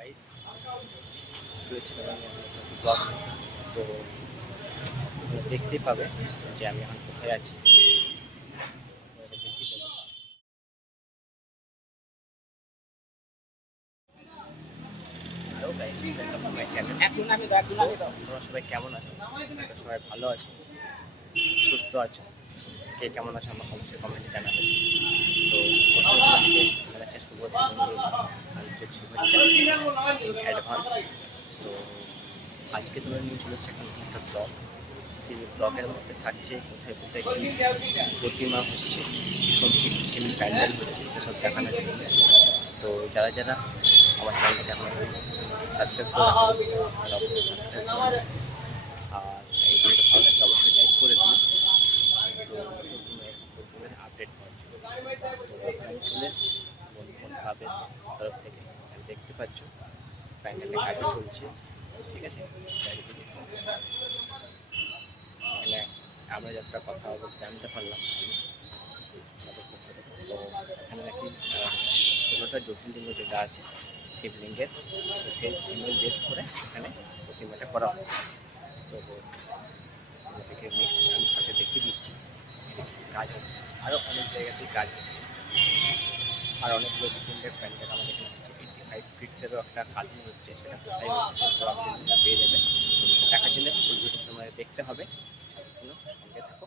Guys চলেছিলাম আমি একটা blog. তো দেখতেই পাবে যে আমি এখন কোথায় আছি। Hello guys, welcome to my channel. তোমরা সবাই কেমন আছো? সবাই ভালো আছো, সুস্থ আছো? কে কেমন আছে আমার অবশ্যই কমেন্টে জানাবে। তো প্রথমে জানাচ্ছে শুভ আন্তরিক শুভেচ্ছা অ্যাডভান্স। তো আজকে তোমরা নিয়ে চলে এসেছে একটা ব্লগ। সেই ব্লগের মধ্যে থাকছে কোথায় কোথায় কী প্রতিমা হচ্ছে, কোন প্যান্ডেল হচ্ছে সেসব দেখানোর জন্য। তো যারা যারা আমার চ্যানেলটাকে এখন সাবস্ক্রাইব করে তারা অবশ্যই সাবস্ক্রাইব করবে, আর এই ভিডিওটা ভালো লাগলে অবশ্যই লাইক করে দিন। তো প্রথমের আপডেট পাওয়ার জন্য তো ওখানে চলে এসেছি বন্ধুবান ক্লাবের তরফ থেকে। দেখতে পাচ্ছ প্যান্ডেলের কাজও চলছে, ঠিক আছে। এখানে আমরা যতটা কথা জানতে পারলাম তাদের পক্ষ থেকে, তো এখানে নাকি 16টা জ্যোতির্লিঙ্গ যেটা আছে শিবলিঙ্গের, তো সেই লিঙ্গের বেস করে এখানে প্রতিমাটা করা হয়। তো এটাকে নেক্সট আমি সাথে দেখিয়ে দিচ্ছি কাজ হচ্ছে, আরও অনেক জায়গাতেই কাজ হচ্ছে, আর অনেকগুলো জ্যোতির্লিঙ্গের প্যান্ডেল আমাদের এখানে হচ্ছে। 85 ফিটসেরও একটা কাজ হচ্ছে, সেটা কোথায় হচ্ছে তো আপনি পেয়ে যাবেন। তো সেটা দেখার জন্য ফুল ভিডিও তোমাদের দেখতে হবে, সম্পূর্ণ সঙ্গে থাকো।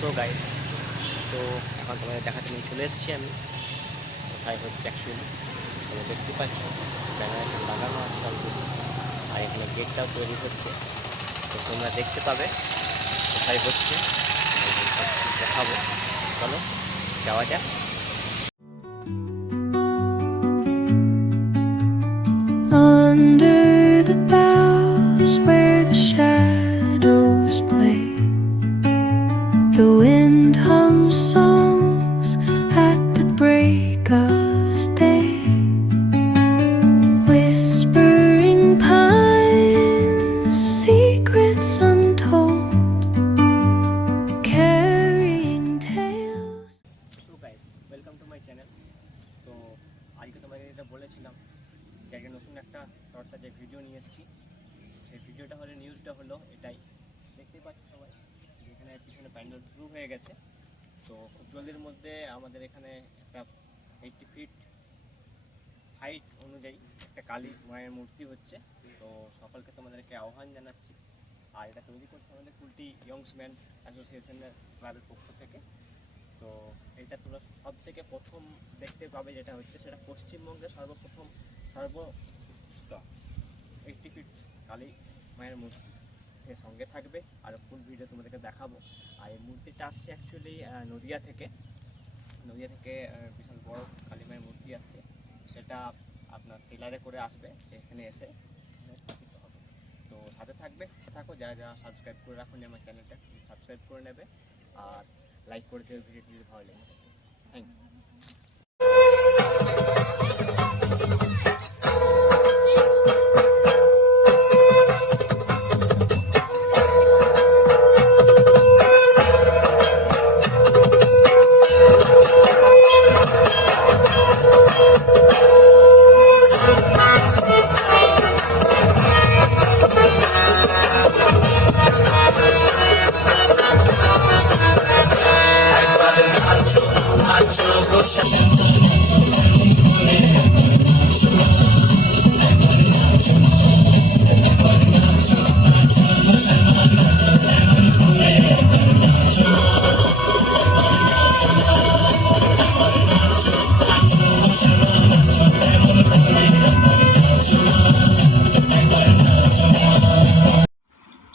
সো গাইস, তো এখন তোমাদের দেখাতে নিয়ে চলে এসেছি আমি কোথায় হচ্ছে অ্যাকচুয়ালি। তোমরা দেখতে পাচ্ছ ব্যানার এখানে লাগানো আছে অলরেডি, আর এখানে গেটটাও তৈরি হচ্ছে। তো তোমরা দেখতে পাবে কোথায় হচ্ছে, সব কিছু দেখাবো। চলো যাওয়া যাক। Under the boughs where the shadows play, the wind hums songs at the break of day. Whispering pines, secrets untold, carrying tales. So guys, welcome to my channel. তো আজকে তোমাকে যেটা বলেছিলাম যে একটা নতুন একটা তরতাজা ভিডিও নিয়ে এসেছি। সেই ভিডিওটা হলো, নিউজটা হলো এটাই। দেখতেই পাচ্ছ সবাই, যেখানে পিছনে প্যান্ডেল শুরু হয়ে গেছে। তো খুব জলদির মধ্যে আমাদের এখানে একটা 80 ফিট হাইট অনুযায়ী একটা কালী মায়ের মূর্তি হচ্ছে। তো সকলকে তোমাদেরকে আহ্বান জানাচ্ছি। আর এটা তৈরি করছে আমাদের কুলটি ইয়ংসম্যান অ্যাসোসিয়েশনের ক্লাবের পক্ষ থেকে। তো এটা তোমরা সব থেকে প্রথম দেখতে পাবে যেটা হচ্ছে সেটা পশ্চিমবঙ্গের সর্বপ্রথম সর্বোচ্চ 80 ফিট কালী মায়ের মূর্তি এর সঙ্গে থাকবে। আর ফুল ভিডিও তোমাদেরকে দেখাবো। আর এই মূর্তিটা আসছে অ্যাকচুয়ালি নদিয়া থেকে বিশাল বড় কালী মায়ের মূর্তি আসছে। সেটা আপনার ট্রেলারে করে আসবে, এখানে এসে স্থাপিত হবে। তো সাথে থাকো, যারা যারা সাবস্ক্রাইব করে রাখুন আমার চ্যানেলটা প্লিজ সাবস্ক্রাইব করে নেবে আর লাইক করে দেবে ভিডিওটি যদি ভালো লাগে। Thank you.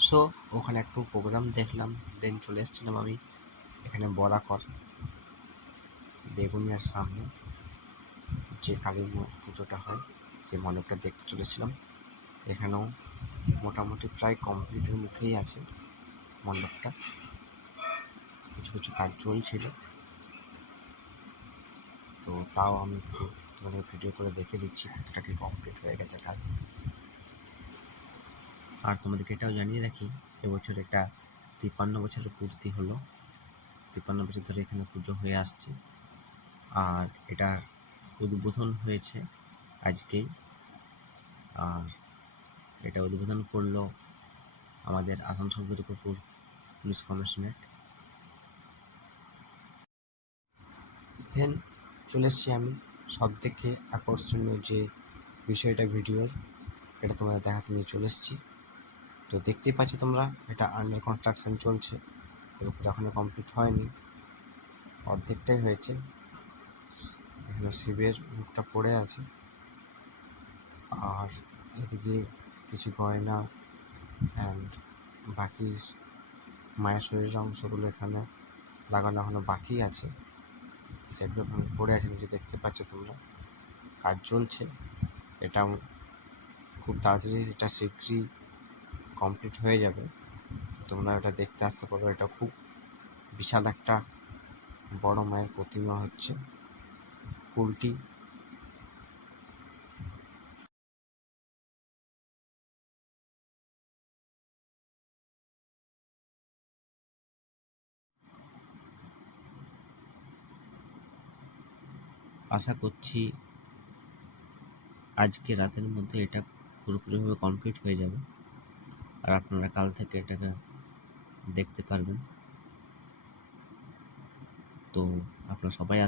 সো ওখানে একটু প্রোগ্রাম দেখলাম, দেন চলে এসেছিলাম আমি এখানে বরাকর বেগুনিয়ার সামনে যে কালী পুজোটা হয় সেই মণ্ডপটা দেখতে চলেছিলাম। এখানেও মোটামুটি প্রায় কমপ্লিটের মুখেই আছে মণ্ডপটা, কিছু কিছু কাজ চলছিল। তো তাও আমি একটু তোমাদের ভিডিও করে দেখে দিচ্ছি কতটা কি কমপ্লিট হয়ে গেছে কাজ। আর তোমাদেরকে এটাও জানিয়ে রাখি, এবছর এটা 53 বছরের পূর্তি হলো। 53 বছর ধরে এখানে পুজো হয়ে আসছে। আর এটা উদ্বোধন হয়েছে আজকেই। আর এটা উদ্বোধন করলো আমাদের আসানসোল দুর্গাপুর পুলিশ কমিশনারেট। দেন চলে এসছি আমি সব থেকে আকর্ষণীয় যে বিষয়টা ভিডিওর, এটা তোমাদের দেখাতে নিয়ে চলে এসছি। তো দেখতেই পাচ্ছ তোমরা, এটা আন্ডার কনস্ট্রাকশন চলছে, পুরোপুরি এখনো কমপ্লিট হয়নি, অর্ধেকটাই হয়েছে। এখানে শিবের মুখটা পড়ে আছে, আর এদিকে কিছু গয়না অ্যান্ড বাকি মায়ের শরীরের অংশগুলো এখানে লাগানো এখনো বাকি আছে, সেগুলো এখানে পড়ে আছে নিচে দেখতে পাচ্ছ তোমরা। কাজ চলছে, এটা খুব তাড়াতাড়ি এটা শীঘ্রই কমপ্লিট হয়ে যাবে। তোমরা এটা দেখতে আসতে পারো। এটা খুব বিশাল একটা বড় মায়ের প্রতিমা হচ্ছে কুলটি। আশা করছি আজকে রাতের মধ্যে এটা পুরোপুরিভাবে কমপ্লিট হয়ে যাবে, আর আপনারা কাল থেকে এটাকে দেখতে পারবেন। তো আপনারা সবাই